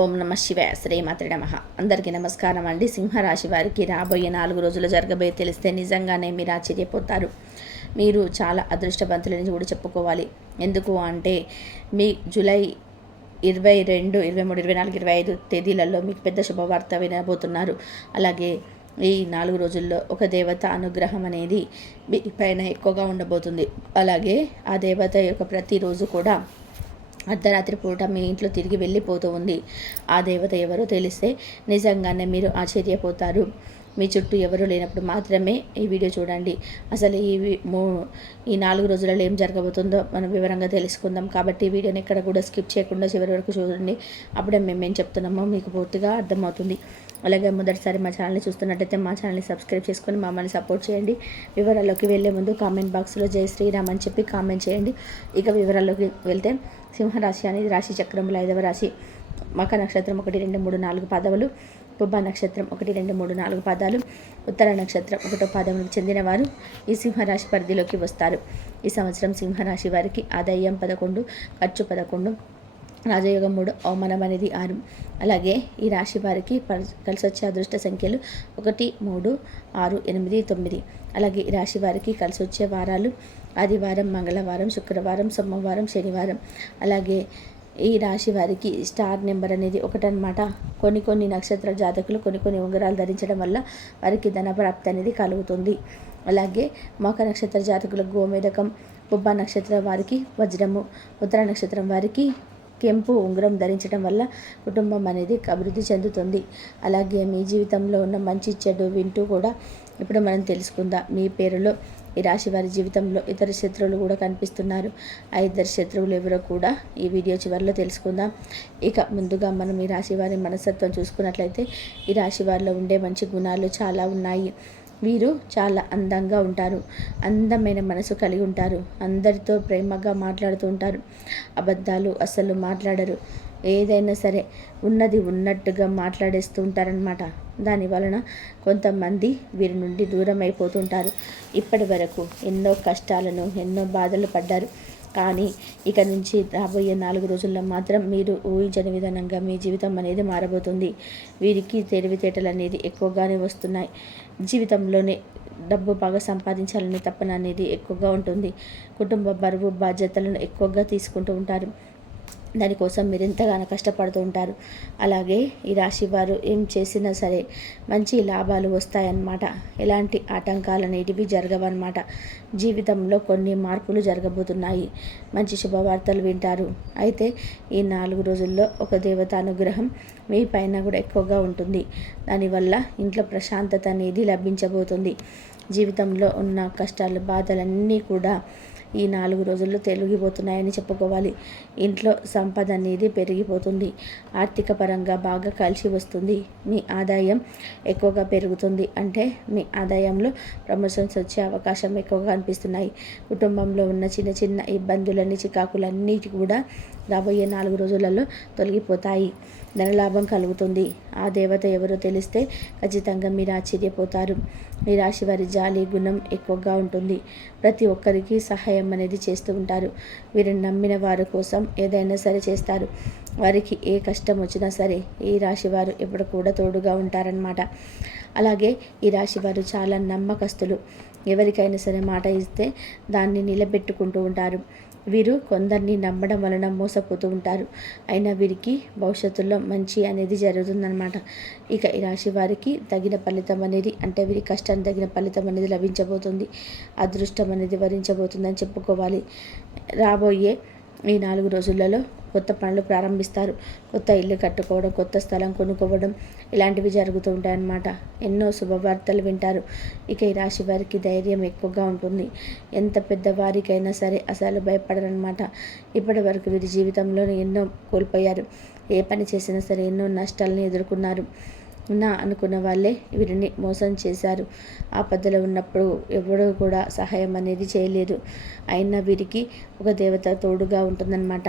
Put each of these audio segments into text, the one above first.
ఓం నమ శివాయ శ్రీమాత్రి నమ. అందరికీ నమస్కారం అండి. సింహరాశి వారికి రాబోయే నాలుగు రోజులు జరగబోయే తెలిస్తే నిజంగానే మీరు ఆశ్చర్యపోతారు. మీరు చాలా అదృష్టవంతులని కూడా చెప్పుకోవాలి. ఎందుకు అంటే మీ జూలై ఇరవై రెండు ఇరవై మూడు ఇరవై నాలుగు ఇరవై ఐదు తేదీలలో మీకు పెద్ద శుభవార్త వినబోతున్నారు. అలాగే ఈ నాలుగు రోజుల్లో ఒక దేవత అనుగ్రహం అనేది మీ పైన ఎక్కువగా ఉండబోతుంది. అలాగే ఆ దేవత యొక్క ప్రతిరోజు కూడా అర్ధరాత్రి పూట మీ ఇంట్లో తిరిగి వెళ్ళిపోతూ ఉంది. ఆ దేవత ఎవరో తెలిస్తే నిజంగానే మీరు ఆశ్చర్యపోతారు. మీ చుట్టూ ఎవరు లేనప్పుడు మాత్రమే ఈ వీడియో చూడండి. అసలు ఈ మూ ఈ నాలుగు రోజులలో ఏం జరగబోతుందో మనం వివరంగా తెలుసుకుందాం. కాబట్టి ఈ వీడియోని ఎక్కడ కూడా స్కిప్ చేయకుండా చివరి వరకు చూడండి. అప్పుడే మేము ఏం చెప్తున్నామో మీకు పూర్తిగా అర్థమవుతుంది. అలాగే మొదటిసారి మా ఛానల్ని చూస్తున్నట్టయితే మా ఛానల్ని సబ్స్క్రైబ్ చేసుకొని మమ్మల్ని సపోర్ట్ చేయండి. వివరాల్లోకి వెళ్ళే ముందు కామెంట్ బాక్స్లో జై శ్రీరామ్ అని చెప్పి కామెంట్ చేయండి. ఇక వివరాల్లోకి వెళ్తే సింహరాశి అనేది రాశి చక్రంలో ఐదవ రాశి. మక నక్షత్రం ఒకటి రెండు మూడు నాలుగు పదవులు పుబ్బ నక్షత్రం ఒకటి రెండు మూడు నాలుగు పాదాలు. ఉత్తర నక్షత్రం ఒకటో పాదములకు చెందినవారు ఈ సింహరాశి పరిధిలోకి వస్తారు. ఈ సంవత్సరం సింహరాశి వారికి ఆదాయం పదకొండు ఖర్చు పదకొండు. రాజయోగం మూడు అవమానం అనేది ఆరు. అలాగే ఈ రాశి వారికి కలిసి వచ్చే అదృష్ట సంఖ్యలు ఒకటి మూడు ఆరు ఎనిమిది తొమ్మిది. అలాగే ఈ రాశి వారికి కలిసి వచ్చే వారాలు ఆదివారం మంగళవారం శుక్రవారం సోమవారం శనివారం. అలాగే ఈ రాశి వారికి స్టార్ నెంబర్ అనేది ఒకటనమాట కొన్ని కొన్ని నక్షత్ర జాతకులు కొన్ని కొన్ని ఉంగరాలు ధరించడం వల్ల వారికి ధనప్రాప్తి అనేది కలుగుతుంది. అలాగే మక నక్షత్ర జాతకులకు గోమేదకం బుబ్బ నక్షత్రం వారికి వజ్రము ఉత్తర నక్షత్రం వారికి కెంపు ఉంగరం ధరించడం వల్ల కుటుంబం అనేది అభివృద్ధి చెందుతుంది. అలాగే మీ జీవితంలో ఉన్న మంచి చెడు వింటూ కూడా ఇప్పుడు మనం తెలుసుకుందాం. మీ పేరులో ఈ రాశి వారి జీవితంలో ఇతర శత్రువులు కూడా కనిపిస్తున్నారు. ఆ ఇద్దరు శత్రువులు ఎవరో కూడా ఈ వీడియో చివరిలో తెలుసుకుందాం. ఇక ముందుగా మనం ఈ రాశి వారి మనస్తత్వం చూసుకున్నట్లయితే ఈ రాశి వారిలో ఉండే మంచి గుణాలు చాలా ఉన్నాయి. వీరు చాలా అందంగా ఉంటారు. అందమైన మనసు కలిగి ఉంటారు. అందరితో ప్రేమగా మాట్లాడుతూ ఉంటారు. అబద్ధాలు అసలు మాట్లాడరు. ఏదైనా సరే ఉన్నది ఉన్నట్టుగా మాట్లాడేస్తూ ఉంటారనమాట దాని వలన కొంతమంది వీరి నుండి దూరం అయిపోతుంటారు ఇప్పటి వరకు ఎన్నో కష్టాలను ఎన్నో బాధలు పడ్డారు. కానీ ఇక నుంచి రాబోయే నాలుగు రోజుల్లో మాత్రం మీరు ఊహించని విధానంగా మీ జీవితం అనేది మారబోతుంది. వీరికి తెలివితేటలు అనేది ఎక్కువగానే వస్తున్నాయి. జీవితంలోనే డబ్బు బాగా సంపాదించాలనే తప్పన అనేది ఎక్కువగా ఉంటుంది. కుటుంబ బరువు బాధ్యతలను ఎక్కువగా తీసుకుంటూ ఉంటారు. దానికోసం మీరు ఎంతగానో కష్టపడుతూ ఉంటారు. అలాగే ఈ రాశి వారు ఏం చేసినా సరే మంచి లాభాలు వస్తాయన్నమాట. ఎలాంటి ఆటంకాలు అనేటివి జరగవన్నమాట. జీవితంలో కొన్ని మార్పులు జరగబోతున్నాయి. మంచి శుభవార్తలు వింటారు. అయితే ఈ నాలుగు రోజుల్లో ఒక దేవత అనుగ్రహం మీ పైన కూడా ఎక్కువగా ఉంటుంది. దానివల్ల ఇంట్లో ప్రశాంతత అనేది లభించబోతుంది. జీవితంలో ఉన్న కష్టాలు బాధలన్నీ కూడా ఈ నాలుగు రోజుల్లో తొలగిపోతున్నాయని చెప్పుకోవాలి. ఇంట్లో సంపద అనేది పెరిగిపోతుంది. ఆర్థిక పరంగా బాగా కలిసి వస్తుంది. మీ ఆదాయం ఎక్కువగా పెరుగుతుంది అంటే మీ ఆదాయంలో ప్రమోషన్స్ వచ్చే అవకాశం ఎక్కువగా అనిపిస్తున్నాయి. కుటుంబంలో ఉన్న చిన్న చిన్న ఇబ్బందులన్నీ చికాకులన్నీ కూడా రాబోయే నాలుగు రోజులలో తొలగిపోతాయి. ధనలాభం కలుగుతుంది. ఆ దేవత ఎవరో తెలిస్తే ఖచ్చితంగా మీరు ఆశ్చర్యపోతారు. మీ రాశి వారి జాలి గుణం ఎక్కువగా ఉంటుంది. ప్రతి ఒక్కరికి సహాయం అనేది చేస్తూ ఉంటారు. వీరిని నమ్మిన వారి కోసం ఏదైనా సరే చేస్తారు. వారికి ఏ కష్టం వచ్చినా సరే ఈ రాశి వారు ఎప్పుడు కూడా తోడుగా ఉంటారనమాట అలాగే ఈ రాశి వారు చాలా నమ్మకస్తులు. ఎవరికైనా సరే మాట ఇస్తే దాన్ని నిలబెట్టుకుంటూ ఉంటారు. వీరు కొందరిని నమ్మడం వలన మోసపోతూ ఉంటారు. అయినా వీరికి భవిష్యత్తులో మంచి అనేది జరుగుతుందన్నమాట. ఇక ఈ రాశి వారికి తగిన ఫలితం అనేది అంటే వీరి కష్టానికి తగిన ఫలితం అనేది లభించబోతుంది. అదృష్టం అనేది వరించబోతుందని చెప్పుకోవాలి. రాబోయే ఈ నాలుగు రోజులలో కొత్త పనులు ప్రారంభిస్తారు. కొత్త ఇల్లు కట్టుకోవడం కొత్త స్థలం కొనుక్కోవడం ఇలాంటివి జరుగుతూ ఉంటాయన్నమాట. ఎన్నో శుభవార్తలు వింటారు. ఇక ఈ రాశి వారికి ధైర్యం ఎక్కువగా ఉంటుంది. ఎంత పెద్దవారికైనా సరే అసలు భయపడరనమాట ఇప్పటి వరకు వీరి జీవితంలో ఎన్నో కోల్పోయారు. ఏ పని చేసినా సరే ఎన్నో నష్టాలను ఎదుర్కొన్నారు. నా అనుకున్న వాళ్ళే వీరిని మోసం చేశారు. ఆపదలో ఉన్నప్పుడు ఎవడూ కూడా సహాయం అనేది చేయలేదు. అయినా వీరికి ఒక దేవత తోడుగా ఉంటుందన్నమాట.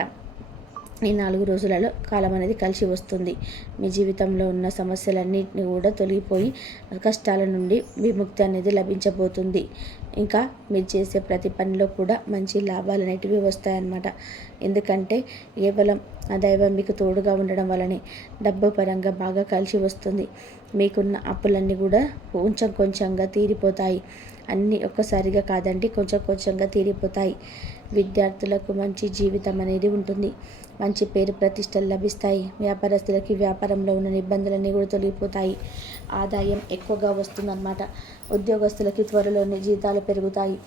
ఈ నాలుగు రోజులలో కాలం అనేది కలిసి వస్తుంది. మీ జీవితంలో ఉన్న సమస్యలన్నింటినీ కూడా తొలగిపోయి కష్టాల నుండి విముక్తి అనేది లభించబోతుంది. ఇంకా మీరు చేసే ప్రతి పనిలో కూడా మంచి లాభాలు అనేటివి వస్తాయన్నమాట. ఎందుకంటే కేవలం ఆ దైవం మీకు తోడుగా ఉండడం వలనే డబ్బు పరంగా బాగా కలిసి వస్తుంది. మీకున్న అప్పులన్నీ కూడా కొంచెం కొంచెంగా తీరిపోతాయి. అన్నీ ఒక్కసారిగా కాదండి కొంచెం కొంచెంగా తీరిపోతాయి. విద్యార్థులకు మంచి జీవితం అనేది ఉంటుంది. మంచి పేరు ప్రతిష్టలు లభిస్తాయి. వ్యాపారస్తులకి వ్యాపారంలో ఉన్న ఇబ్బందులన్నీ కూడా తొలగిపోతాయి. ఆదాయం ఎక్కువగా వస్తుందన్నమాట. ఉద్యోగస్తులకి త్వరలోనే జీతాలు పెరుగుతాయి.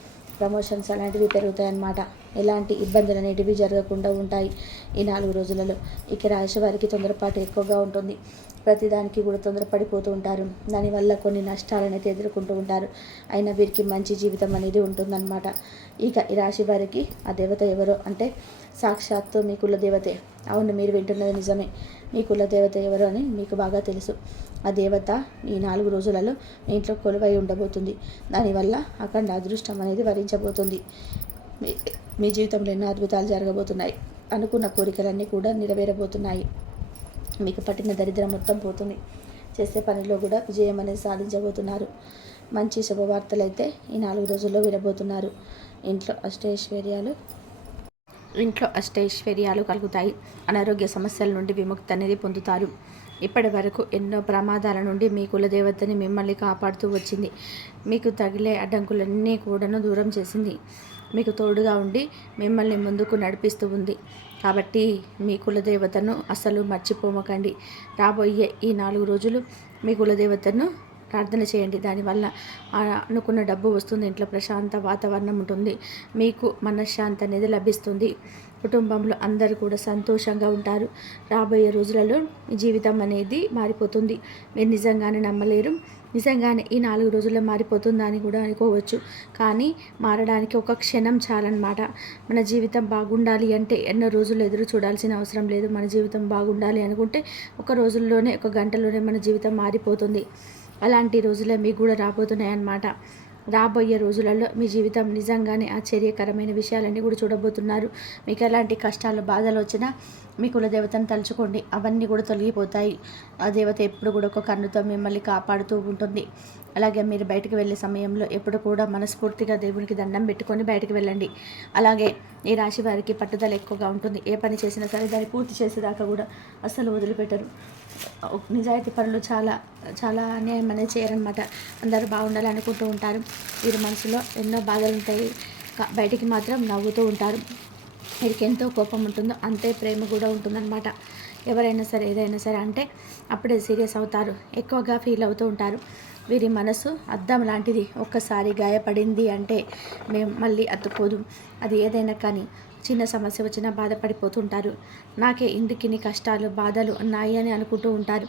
ప్రమోషన్స్ అలాంటివి పెరుగుతాయి అన్నమాట ఎలాంటి ఇబ్బందులు అనేటివి జరగకుండా ఉంటాయి ఈ నాలుగు రోజులలో. ఇక రాశి వారికి తొందరపాటు ఎక్కువగా ఉంటుంది. ప్రతిదానికి కూడా తొందరపడిపోతూ ఉంటారు. దానివల్ల కొన్ని నష్టాలను అయితే ఎదుర్కొంటూ ఉంటారు. అయినా వీరికి మంచి జీవితం అనేది ఉంటుందన్నమాట. ఇక ఈ రాశి వారికి ఆ దేవత ఎవరో అంటే సాక్షాత్తు మీ కుల దేవతే అవును మీరు వింటున్నది నిజమే. మీ కుల దేవత ఎవరో అని మీకు బాగా తెలుసు. ఆ దేవత ఈ నాలుగు రోజులలో మీ ఇంట్లో కొలువై ఉండబోతుంది. దానివల్ల అఖండ అదృష్టం అనేది వరించబోతుంది. మీ జీవితంలో ఎన్నో అద్భుతాలు జరగబోతున్నాయి. అనుకున్న కోరికలన్నీ కూడా నెరవేరబోతున్నాయి. మీకు పట్టిన దరిద్రం మొత్తం పోతుంది. చేసే పనిలో కూడా విజయం అనేది సాధించబోతున్నారు. మంచి శుభవార్తలు అయితే ఈ నాలుగు రోజుల్లో విడబోతున్నారు ఇంట్లో అష్టైశ్వర్యాలు ఇంట్లో అష్టైశ్వర్యాలు కలుగుతాయి. అనారోగ్య సమస్యల నుండి విముక్తి అనేది పొందుతారు. ఇప్పటి వరకు ఎన్నో ప్రమాదాల నుండి మీ కులదేవతని మిమ్మల్ని కాపాడుతూ వచ్చింది. మీకు తగిలే అడ్డంకులన్నీ కూడాను దూరం చేసింది. మీకు తోడుగా ఉండి మిమ్మల్ని ముందుకు నడిపిస్తూ ఉంది. కాబట్టి మీ కులదేవతను అసలు మర్చిపోమకండి. రాబోయే ఈ నాలుగు రోజులు మీ కులదేవతను ప్రార్థన చేయండి. దానివల్ల అనుకున్న డబ్బు వస్తుంది ఇంట్లో ప్రశాంత వాతావరణం ఉంటుంది మీకు మనశ్శాంతి అనేది లభిస్తుంది. కుటుంబంలో అందరూ కూడా సంతోషంగా ఉంటారు. రాబోయే రోజులలో జీవితం అనేది మారిపోతుంది. మీరు నిజంగానే నమ్మలేరు. నిజంగానే ఈ నాలుగు రోజుల్లో మారిపోతుందా అని కూడా అనుకోవచ్చు. కానీ మారడానికి ఒక క్షణం చాలన్నమాట. మన జీవితం బాగుండాలి అంటే ఎన్నో రోజులు ఎదురు చూడాల్సిన అవసరం లేదు. మన జీవితం బాగుండాలి అనుకుంటే ఒక రోజుల్లోనే ఒక గంటలోనే మన జీవితం మారిపోతుంది. అలాంటి రోజులే మీకు కూడా రాబోతున్నాయి అన్నమాట రాబోయే రోజులలో మీ జీవితం నిజంగానే ఆశ్చర్యకరమైన విషయాలన్నీ కూడా చూడబోతున్నారు. మీకు ఎలాంటి కష్టాలు బాధలు వచ్చినా మీ కులదేవతను తలుచుకోండి. అవన్నీ కూడా తొలగిపోతాయి. ఆ దేవత ఎప్పుడు కూడా ఒక కన్నుతో మిమ్మల్ని కాపాడుతూ ఉంటుంది. అలాగే మీరు బయటకు వెళ్ళే సమయంలో ఎప్పుడు కూడా మనస్ఫూర్తిగా దేవునికి దండం పెట్టుకొని బయటకు వెళ్ళండి. అలాగే ఈ రాశి వారికి పట్టుదల ఎక్కువగా ఉంటుంది. ఏ పని చేసినా సరే దాన్ని పూర్తి చేసేదాకా కూడా అస్సలు వదిలిపెట్టరు. నిజాయితీ పనులు చాలా చాలా అన్యాయం అనేది చేయరనమాట అందరూ బాగుండాలి అనుకుంటూ ఉంటారు. వీరి మనసులో ఎన్నో బాధలు ఉంటాయి. బయటికి మాత్రం నవ్వుతూ ఉంటారు. వీరికి ఎంతో కోపం ఉంటుందో అంతే ప్రేమ కూడా ఉంటుందన్నమాట. ఎవరైనా సరే ఏదైనా సరే అంటే అప్పుడే సీరియస్ అవుతారు. ఎక్కువగా ఫీల్ అవుతూ ఉంటారు. వీరి మనసు అద్దం లాంటిది. ఒక్కసారి గాయపడింది అంటే మేము మళ్ళీ అతుక్కోదు. అది ఏదైనా కానీ చిన్న సమస్య వచ్చినా బాధపడిపోతుంటారు. నాకే ఇందుకిని కష్టాలు బాధలు ఉన్నాయి అని అనుకుంటూ ఉంటారు.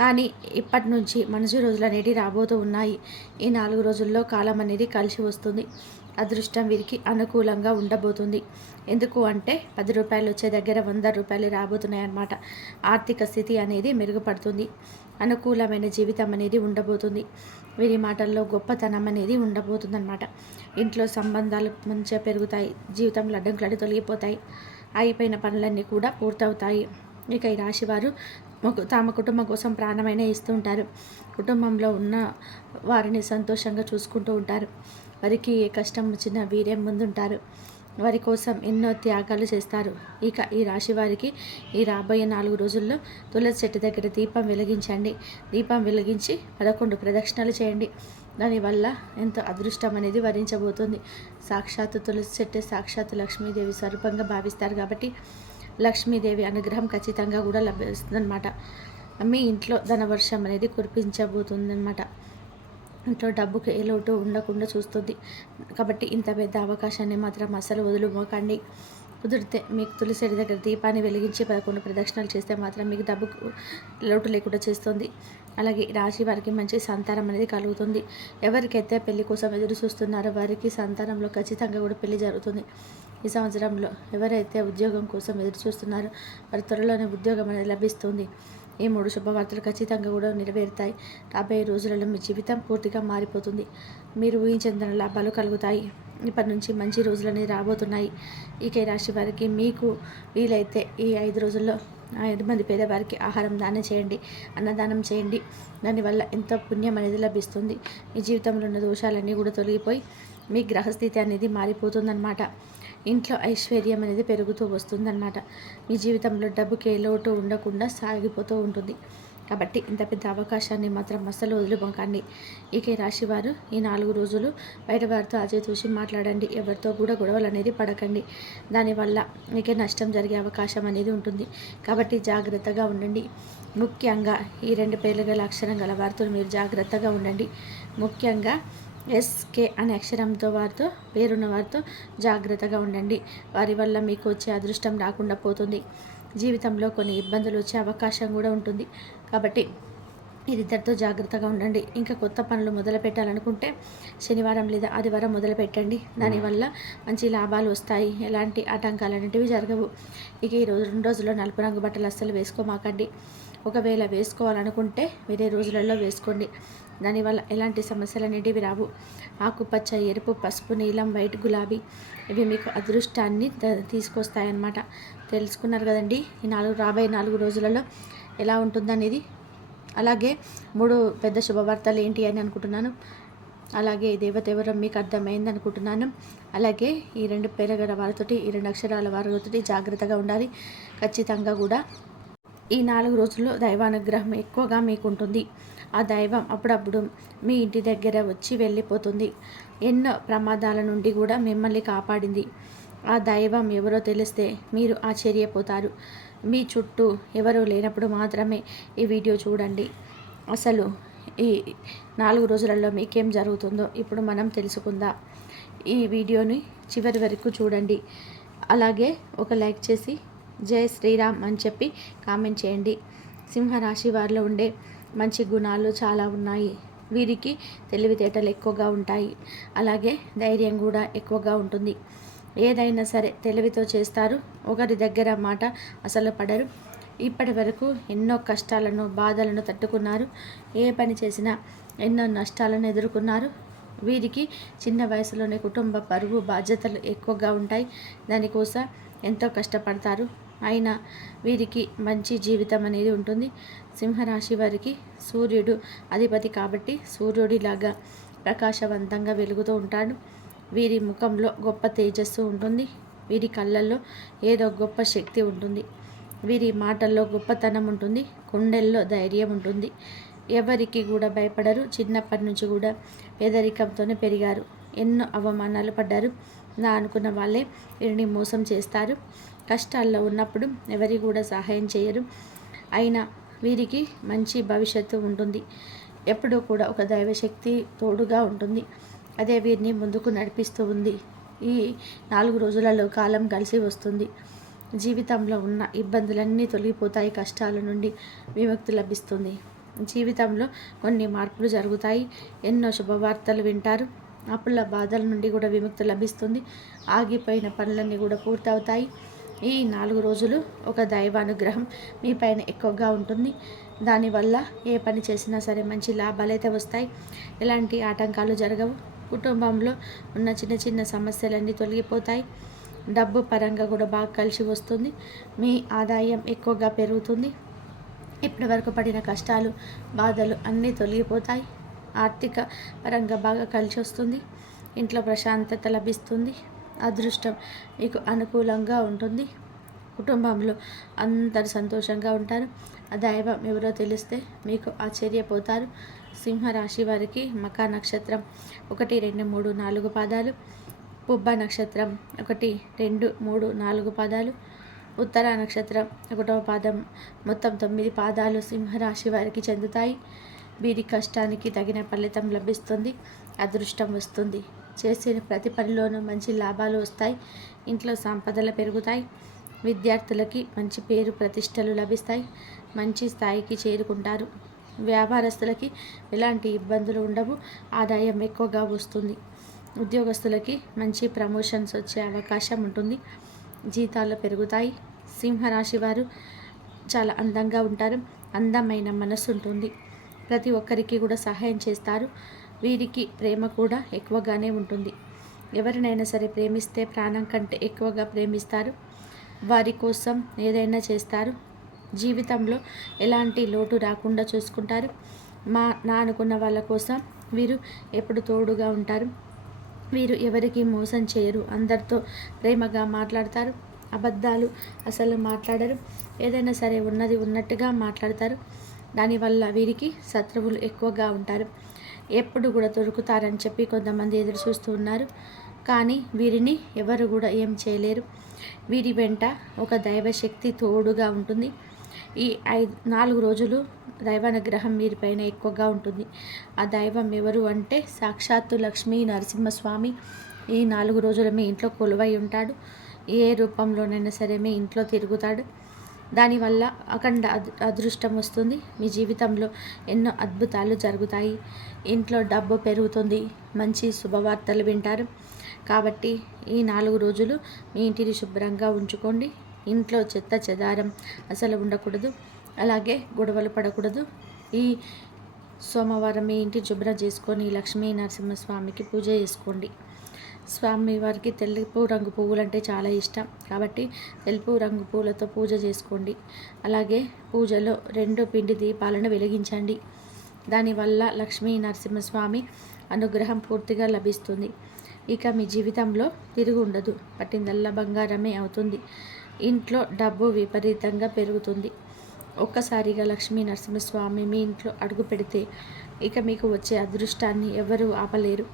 కానీ ఇప్పటి నుంచి మనిషి రోజులు అనేవి రాబోతూ ఉన్నాయి. ఈ నాలుగు రోజుల్లో కాలం అనేది కలిసి వస్తుంది. అదృష్టం వీరికి అనుకూలంగా ఉండబోతుంది. ఎందుకు అంటే పది రూపాయలు వచ్చే దగ్గర వంద రూపాయలు రాబోతున్నాయి అన్నమాట ఆర్థిక స్థితి అనేది మెరుగుపడుతుంది. అనుకూలమైన జీవితం అనేది ఉండబోతుంది. వీరి మాటల్లో గొప్పతనం అనేది ఉండబోతుందన్నమాట. ఇంట్లో సంబంధాలు మంచిగా పెరుగుతాయి. జీవితంలో అడ్డంకులు తొలగిపోతాయి. అయిపోయిన పనులన్నీ కూడా పూర్తవుతాయి. ఇక ఈ రాశివారు తమ కుటుంబం కోసం ప్రాణమైన ఇస్తుంటారు కుటుంబంలో ఉన్న వారిని సంతోషంగా చూసుకుంటూ ఉంటారు. వారికి ఏ కష్టం వచ్చినా వీరే ముందుంటారు. వారి కోసం ఎన్నో త్యాగాలు చేస్తారు. ఇక ఈ రాశి వారికి ఈ రాబోయే నాలుగు రోజుల్లో తులసి చెట్టు దగ్గర దీపం వెలిగించండి. దీపం వెలిగించి పదకొండు ప్రదక్షిణలు చేయండి. దానివల్ల ఎంతో అదృష్టం అనేది వరించబోతుంది. సాక్షాత్తు తులసి చెట్టు సాక్షాత్తు లక్ష్మీదేవి స్వరూపంగా భావిస్తారు కాబట్టి లక్ష్మీదేవి అనుగ్రహం ఖచ్చితంగా కూడా లభిస్తుందన్నమాట. మీ ఇంట్లో ధనవర్షం అనేది కురిపించబోతుందన్నమాట. ఇంట్లో డబ్బుకి ఏ లోటు ఉండకుండా చూస్తుంది. కాబట్టి ఇంత పెద్ద అవకాశాన్ని మాత్రం అసలు వదులుమోకండి కుదిరితే మీకు తులసిడి దగ్గర దీపాన్ని వెలిగించి పదకొండు ప్రదక్షిణలు చేస్తే మాత్రం మీకు డబ్బుకు లోటు లేకుండా చేస్తుంది. అలాగే రాశి వారికి మంచి సంతానం అనేది కలుగుతుంది. ఎవరికైతే పెళ్ళి కోసం ఎదురు చూస్తున్నారో వారికి సంతానంలో ఖచ్చితంగా కూడా పెళ్ళి జరుగుతుంది. ఈ సంవత్సరంలో ఎవరైతే ఉద్యోగం కోసం ఎదురు చూస్తున్నారో వారి త్వరలోనే ఉద్యోగం అనేది లభిస్తుంది. ఈ మూడు శుభవార్తలు ఖచ్చితంగా కూడా నెరవేరుతాయి. రాబోయే రోజులలో మీ జీవితం పూర్తిగా మారిపోతుంది. మీరు ఊహించిన లాభాలు కలుగుతాయి. ఇప్పటి నుంచి మంచి రోజులని రాబోతున్నాయి. ఈ రాశి వారికి మీకు వీలైతే ఈ ఐదు రోజుల్లో ఐదు మంది పేదవారికి ఆహారం దానం చేయండి. అన్నదానం చేయండి. దానివల్ల ఎంతో పుణ్యం అనేది లభిస్తుంది. మీ జీవితంలో ఉన్న దోషాలన్నీ కూడా తొలగిపోయి మీ గ్రహస్థితి అనేది మారిపోతుందన్నమాట. ఇంట్లో ఐశ్వర్యం అనేది పెరుగుతూ వస్తుందన్నమాట. మీ జీవితంలో డబ్బుకి ఏ లోటు ఉండకుండా సాగిపోతూ ఉంటుంది. కాబట్టి ఇంత పెద్ద అవకాశాన్ని మాత్రం అస్సలు వదిలిపోకండి ఈకే రాశి వారు ఈ నాలుగు రోజులు బయట వారితో ఆచితూసి మాట్లాడండి. ఎవరితో కూడా గొడవలు అనేది పడకండి. దానివల్ల మీకే నష్టం జరిగే అవకాశం అనేది ఉంటుంది. కాబట్టి జాగ్రత్తగా ఉండండి. ముఖ్యంగా ఈ రెండు పేర్లు గల అక్షరం గల వారితో మీరు జాగ్రత్తగా ఉండండి. ముఖ్యంగా ఎస్కే అనే అక్షరంతో వారితో పేరున్న వారితో జాగ్రత్తగా ఉండండి. వారి వల్ల మీకు వచ్చే అదృష్టం రాకుండా పోతుంది. జీవితంలో కొన్ని ఇబ్బందులు వచ్చే అవకాశం కూడా ఉంటుంది. కాబట్టి ఇద్దరితో జాగ్రత్తగా ఉండండి. ఇంకా కొత్త పనులు మొదలు పెట్టాలనుకుంటే శనివారం లేదా ఆదివారం మొదలు పెట్టండి దానివల్ల మంచి లాభాలు వస్తాయి. ఎలాంటి ఆటంకాలు అనేటివి జరగవు. ఇక ఈ రోజు రెండు రోజుల్లో నలుపు రంగు బట్టలు అస్సలు వేసుకోమాకండి. ఒకవేళ వేసుకోవాలనుకుంటే వేరే రోజులలో వేసుకోండి. దానివల్ల ఎలాంటి సమస్యలు అనేటివి రావు. ఆకుపచ్చ ఎరుపు పసుపు నీలం వైట్ గులాబీ ఇవి మీకు అదృష్టాన్ని తీసుకొస్తాయన్నమాట. తెలుసుకున్నారు కదండి ఈ నాలుగు రాబోయే నాలుగు రోజులలో ఎలా ఉంటుందనేది. అలాగే మూడు పెద్ద శుభవార్తలు ఏంటి అని అనుకుంటున్నాను. అలాగే దేవతెవరం మీకు అర్థమైంది అనుకుంటున్నాను. అలాగే ఈ రెండు పేరగల వారితోటి ఈ రెండు అక్షరాల వారితోటి జాగ్రత్తగా ఉండాలి. ఖచ్చితంగా కూడా ఈ నాలుగు రోజుల్లో దైవానుగ్రహం ఎక్కువగా మీకు ఉంటుంది ఆ దైవం అప్పుడప్పుడు మీ ఇంటి దగ్గర వచ్చి వెళ్ళిపోతుంది. ఎన్నో ప్రమాదాల నుండి కూడా మిమ్మల్ని కాపాడింది. ఆ దైవం ఎవరో తెలిస్తే మీరు ఆశ్చర్యపోతారు. మీ చుట్టూ ఎవరూ లేనప్పుడు మాత్రమే ఈ వీడియో చూడండి. అసలు ఈ నాలుగు రోజులలో మీకేం జరుగుతుందో ఇప్పుడు మనం తెలుసుకుందాం. ఈ వీడియోని చివరి వరకు చూడండి. అలాగే ఒక లైక్ చేసి జయ శ్రీరామ్ అని చెప్పి కామెంట్ చేయండి. సింహరాశి వారిలో ఉండే మంచి గుణాలు చాలా ఉన్నాయి. వీరికి తెలివితేటలు ఎక్కువగా ఉంటాయి. అలాగే ధైర్యం కూడా ఎక్కువగా ఉంటుంది. ఏదైనా సరే తెలివితో చేస్తారు. ఒకరి దగ్గర మాట అసలు పడరు. ఇప్పటి వరకు ఎన్నో కష్టాలను బాధలను తట్టుకున్నారు. ఏ పని చేసినా ఎన్నో నష్టాలను ఎదుర్కొన్నారు. వీరికి చిన్న వయసులోనే కుటుంబ పరువు బాధ్యతలు ఎక్కువగా ఉంటాయి. దానికోసం ఎంతో కష్టపడతారు. అయినా వీరికి మంచి జీవితం అనేది ఉంటుంది. సింహరాశి వారికి సూర్యుడు అధిపతి కాబట్టి సూర్యుడిలాగా ప్రకాశవంతంగా వెలుగుతూ ఉంటాడు. వీరి ముఖంలో గొప్ప తేజస్సు ఉంటుంది. వీరి కళ్ళల్లో ఏదో గొప్ప శక్తి ఉంటుంది. వీరి మాటల్లో గొప్పతనం ఉంటుంది. కుండెల్లో ధైర్యం ఉంటుంది. ఎవరికి కూడా భయపడరు. చిన్నప్పటి నుంచి కూడా పేదరికంతోనే పెరిగారు. ఎన్నో అవమానాలు పడ్డారు. నా అనుకున్న వాళ్ళే వీరిని మోసం చేస్తారు. కష్టాల్లో ఉన్నప్పుడు ఎవరి కూడా సహాయం చేయరు. అయినా వీరికి మంచి భవిష్యత్తు ఉంటుంది. ఎప్పుడూ కూడా ఒక దైవశక్తి తోడుగా ఉంటుంది. అదే వీరిని ముందుకు నడిపిస్తూ ఉంది. ఈ నాలుగు రోజులలో కాలం కలిసి వస్తుంది. జీవితంలో ఉన్న ఇబ్బందులన్నీ తొలగిపోతాయి. కష్టాల నుండి విముక్తి లభిస్తుంది. జీవితంలో కొన్ని మార్పులు జరుగుతాయి. ఎన్నో శుభవార్తలు వింటారు. అప్పుల బాధల నుండి కూడా విముక్తి లభిస్తుంది. ఆగిపోయిన పనులన్నీ కూడా పూర్తవుతాయి. ఈ నాలుగు రోజులు ఒక దైవానుగ్రహం మీ పైన ఎక్కువగా ఉంటుంది. దానివల్ల ఏ పని చేసినా సరే మంచి లాభాలు అయితే వస్తాయి. ఎలాంటి ఆటంకాలు జరగవు. కుటుంబంలో ఉన్న చిన్న చిన్న సమస్యలన్నీ తొలగిపోతాయి. డబ్బు పరంగా కూడా బాగా కలిసి వస్తుంది. మీ ఆదాయం ఎక్కువగా పెరుగుతుంది. ఇప్పటి వరకు పడిన కష్టాలు బాధలు అన్నీ తొలగిపోతాయి. ఆర్థిక పరంగా బాగా కలిసి వస్తుంది. ఇంట్లో ప్రశాంతత లభిస్తుంది. అదృష్టం. మీకు అనుకూలంగా ఉంటుంది కుటుంబంలో. అందరు సంతోషంగా ఉంటారు. ఆ దైవం ఎవరో తెలిస్తే మీకు ఆశ్చర్యపోతారు. సింహరాశి వారికి మకా నక్షత్రం ఒకటి రెండు మూడు నాలుగు పాదాలు. పుబ్బ నక్షత్రం ఒకటి రెండు మూడు నాలుగు పాదాలు. ఉత్తర నక్షత్రం ఒకటవ పాదం మొత్తం తొమ్మిది పాదాలు సింహరాశి వారికి చెందుతాయి. వీరి కష్టానికి తగిన ఫలితం లభిస్తుంది. అదృష్టం వస్తుంది. చేసిన ప్రతి పనిలోనూ మంచి లాభాలు వస్తాయి. ఇంట్లో సంపదలు పెరుగుతాయి. విద్యార్థులకి మంచి పేరు ప్రతిష్టలు లభిస్తాయి. మంచి స్థాయికి చేరుకుంటారు. వ్యాపారస్తులకి ఎలాంటి ఇబ్బందులు ఉండవు. ఆదాయం ఎక్కువగా వస్తుంది. ఉద్యోగస్తులకి మంచి ప్రమోషన్స్ వచ్చే అవకాశం ఉంటుంది. జీతాలు పెరుగుతాయి. సింహరాశి వారు చాలా అందంగా ఉంటారు. అందమైన మనసు ఉంటుంది. ప్రతి ఒక్కరికి కూడా సహాయం చేస్తారు. వీరికి ప్రేమ కూడా ఎక్కువగానే ఉంటుంది. ఎవరినైనా సరే ప్రేమిస్తే ప్రాణం కంటే ఎక్కువగా ప్రేమిస్తారు. వారి కోసం ఏదైనా చేస్తారు. జీవితంలో ఎలాంటి లోటు రాకుండా చూసుకుంటారు. మా నా అనుకున్న వాళ్ళ కోసం వీరు ఎప్పుడు తోడుగా ఉంటారు. వీరు ఎవరికి మోసం చేయరు. అందరితో ప్రేమగా మాట్లాడతారు. అబద్ధాలు అసలు మాట్లాడరు. ఏదైనా సరే ఉన్నది ఉన్నట్టుగా మాట్లాడతారు. దానివల్ల వీరికి శత్రువులు ఎక్కువగా ఉంటారు. ఎప్పుడు కూడా దొరుకుతారని చెప్పి కొంతమంది ఎదురు చూస్తూ ఉన్నారు. కానీ వీరిని ఎవరు కూడా ఏం చేయలేరు. వీరి వెంట ఒక దైవశక్తి తోడుగా ఉంటుంది. ఈ ఐదు నాలుగు రోజులు దైవానుగ్రహం వీరిపైన ఎక్కువగా ఉంటుంది. ఆ దైవం ఎవరు అంటే సాక్షాత్తు లక్ష్మీ నరసింహస్వామి. ఈ నాలుగు రోజులు మీ ఇంట్లో కొలువై ఉంటాడు. ఏ రూపంలోనైనా సరే మీ ఇంట్లో తిరుగుతాడు. దానివల్ల అఖండ అదృష్టం వస్తుంది. మీ జీవితంలో ఎన్నో అద్భుతాలు జరుగుతాయి. ఇంట్లో డబ్బు పెరుగుతుంది. మంచి శుభవార్తలు వింటారు. కాబట్టి ఈ నాలుగు రోజులు మీ ఇంటిని శుభ్రంగా ఉంచుకోండి. ఇంట్లో చెత్త చెదారం అసలు ఉండకూడదు. అలాగే గొడవలు పడకూడదు. ఈ సోమవారం మీ ఇంటిని శుభ్రం చేసుకొని లక్ష్మీ నరసింహస్వామికి పూజ చేసుకోండి. స్వామి వారికి తెలుపు రంగు పువ్వులు అంటే చాలా ఇష్టం. కాబట్టి తెలుపు రంగు పువ్వులతో పూజ చేసుకోండి. అలాగే పూజలో రెండు పిండి దీపాలను వెలిగించండి. దానివల్ల లక్ష్మీ నరసింహస్వామి అనుగ్రహం పూర్తిగా లభిస్తుంది. ఇక మీ జీవితంలో తిరుగు ఉండదు. పట్టిందల్లా బంగారమే అవుతుంది. ఇంట్లో డబ్బు విపరీతంగా పెరుగుతుంది. ఒక్కసారిగా లక్ష్మీ నరసింహస్వామి మీ ఇంట్లో అడుగు పెడితే ఇక మీకు వచ్చే అదృష్టాన్ని ఎవరూ ఆపలేరు.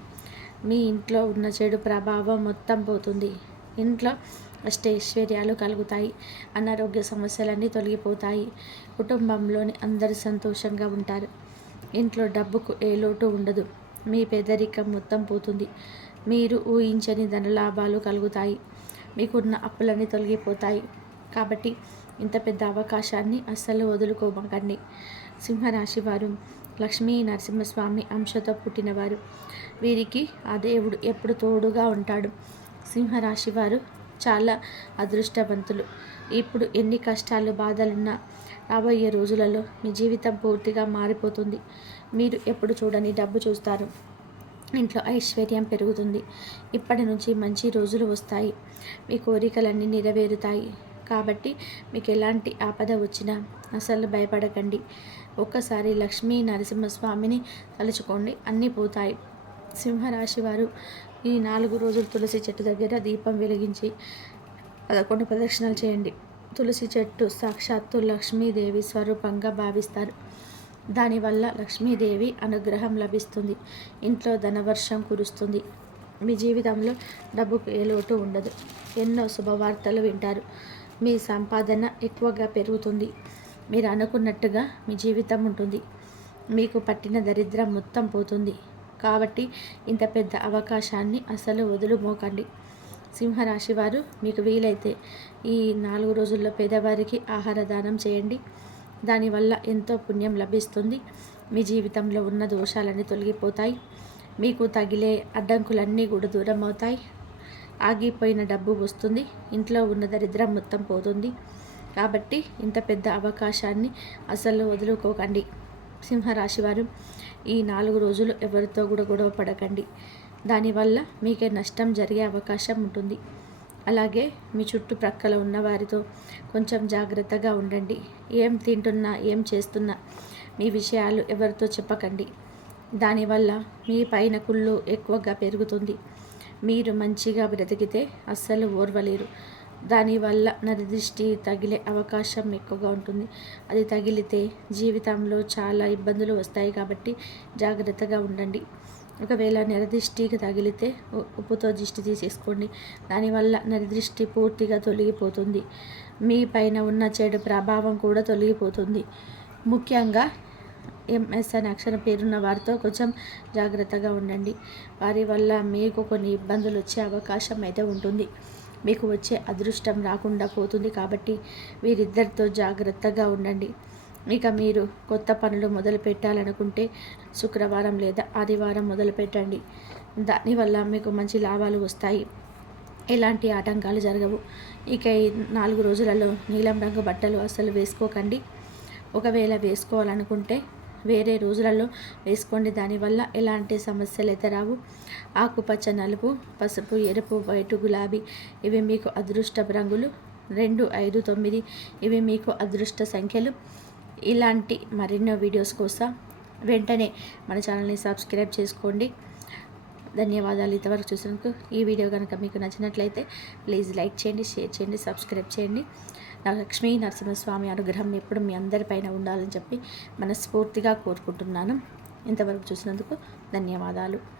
మీ ఇంట్లో ఉన్న చెడు ప్రభావం మొత్తం పోతుంది. ఇంట్లో అష్టైశ్వర్యాలు కలుగుతాయి. అనారోగ్య సమస్యలన్నీ తొలగిపోతాయి. కుటుంబంలోని అందరు సంతోషంగా ఉంటారు. ఇంట్లో డబ్బుకు ఏ లోటు ఉండదు. మీ పేదరికం మొత్తం పోతుంది. మీరు ఊహించని ధనలాభాలు కలుగుతాయి. మీకున్న అప్పులన్నీ తొలగిపోతాయి. కాబట్టి ఇంత పెద్ద అవకాశాన్ని అస్సలు వదులుకోమకండి. సింహరాశి వారు లక్ష్మీ నరసింహస్వామి అంశతో పుట్టినవారు వీరికి ఆ దేవుడు ఎప్పుడు తోడుగా ఉంటాడు. సింహరాశి వారు చాలా అదృష్టవంతులు. ఇప్పుడు ఎన్ని కష్టాలు బాధలున్నా రాబోయే రోజులలో మీ జీవితం పూర్తిగా మారిపోతుంది. మీరు ఎప్పుడు చూడని డబ్బు చూస్తారు. ఇంట్లో ఐశ్వర్యం పెరుగుతుంది. ఇప్పటి నుంచి మంచి రోజులు వస్తాయి. మీ కోరికలన్నీ నెరవేరుతాయి. కాబట్టి మీకు ఎలాంటి ఆపద వచ్చినా అసలు భయపడకండి. ఒక్కసారి లక్ష్మీ నరసింహస్వామిని తలుచుకోండి. అన్నీ పోతాయి. సింహరాశి వారు ఈ నాలుగు రోజులు తులసి చెట్టు దగ్గర దీపం వెలిగించి పదకొండు ప్రదక్షిణలు చేయండి. తులసి చెట్టు సాక్షాత్తు లక్ష్మీదేవి స్వరూపంగా భావిస్తారు. దానివల్ల లక్ష్మీదేవి అనుగ్రహం లభిస్తుంది. ఇంట్లో ధనవర్షం కురుస్తుంది. మీ జీవితంలో డబ్బుకు ఏ లోటు ఉండదు. ఎన్నో శుభవార్తలు వింటారు. మీ సంపాదన ఎక్కువగా పెరుగుతుంది. మీరు అనుకున్నట్టుగా మీ జీవితం ఉంటుంది. మీకు పట్టిన దరిద్రం మొత్తం పోతుంది. కాబట్టి ఇంత పెద్ద అవకాశాన్ని అసలు వదులుమోకండి. సింహరాశి వారు మీకు వీలైతే ఈ నాలుగు రోజుల్లో పేదవారికి ఆహార దానం చేయండి. దానివల్ల ఎంతో పుణ్యం లభిస్తుంది. మీ జీవితంలో ఉన్న దోషాలన్నీ తొలగిపోతాయి. మీకు తగిలే అడ్డంకులన్నీ కూడా దూరం అవుతాయి ఆగిపోయిన డబ్బు వస్తుంది. ఇంట్లో ఉన్న దరిద్రం మొత్తం పోతుంది. కాబట్టి ఇంత పెద్ద అవకాశాన్ని అసలు వదులుకోకండి. సింహరాశి వారు ఈ నాలుగు రోజులు ఎవరితో కూడా గొడవ పడకండి. దానివల్ల మీకే నష్టం జరిగే అవకాశం ఉంటుంది. అలాగే మీ చుట్టుప్రక్కల ఉన్న వారితో కొంచెం జాగ్రత్తగా ఉండండి. ఏం తింటున్నా ఏం చేస్తున్నా మీ విషయాలు ఎవరితో చెప్పకండి. దానివల్ల మీ పైన కుళ్ళు ఎక్కువగా పెరుగుతుంది. మీరు మంచిగా బ్రతికితే అస్సలు ఓర్వలేరు. దానివల్ల నరదృష్టి తగిలే అవకాశం ఎక్కువగా ఉంటుంది. అది తగిలితే జీవితంలో చాలా ఇబ్బందులు వస్తాయి కాబట్టి జాగ్రత్తగా ఉండండి. ఒకవేళ నరదృష్టికి తగిలితే ఉప్పుతో దిష్టి తీసేసుకోండి. దానివల్ల నరదృష్టి పూర్తిగా తొలగిపోతుంది. మీ పైన ఉన్న చెడు ప్రభావం కూడా తొలగిపోతుంది. ముఖ్యంగా ఎంఎస్ అనే అక్షర పేరున్న వారితో కొంచెం జాగ్రత్తగా ఉండండి. వారి వల్ల మీకు కొన్ని ఇబ్బందులు వచ్చే అవకాశం అయితే ఉంటుంది. మీకు వచ్చే అదృష్టం రాకుండా పోతుంది కాబట్టి వీరిద్దరితో జాగ్రత్తగా ఉండండి. ఇక మీరు కొత్త పనులు మొదలు పెట్టాలనుకుంటే శుక్రవారం లేదా ఆదివారం మొదలు పెట్టండి. దానివల్ల మీకు మంచి లాభాలు వస్తాయి. ఎలాంటి ఆటంకాలు జరగవు. ఇక ఈ నాలుగు రోజులలో నీలం రంగు బట్టలు అస్సలు వేసుకోకండి. ఒకవేళ వేసుకోవాలనుకుంటే వేరే రోజులలో వేసుకోండి. దానివల్ల ఎలాంటి సమస్యలు అయితే రావు. ఆకుపచ్చ నలుపు పసుపు ఎరుపు వైటు గులాబీ ఇవి మీకు అదృష్ట రంగులు. రెండు ఐదు తొమ్మిది ఇవి మీకు అదృష్ట సంఖ్యలు. ఇలాంటి మరెన్నో వీడియోస్ కోసం వెంటనే మన ఛానల్ని సబ్స్క్రైబ్ చేసుకోండి. ధన్యవాదాలు ఇంతవరకు చూసినందుకు. ఈ వీడియో కనుక మీకు నచ్చినట్లయితే ప్లీజ్ లైక్ చేయండి షేర్ చేయండి సబ్స్క్రైబ్ చేయండి. లక్ష్మీ నరసింహస్వామి అనుగ్రహం ఎప్పుడు మీ అందరిపైన ఉండాలని చెప్పి మనస్ఫూర్తిగా కోరుకుంటున్నాను. ఇంతవరకు చూసినందుకు ధన్యవాదాలు.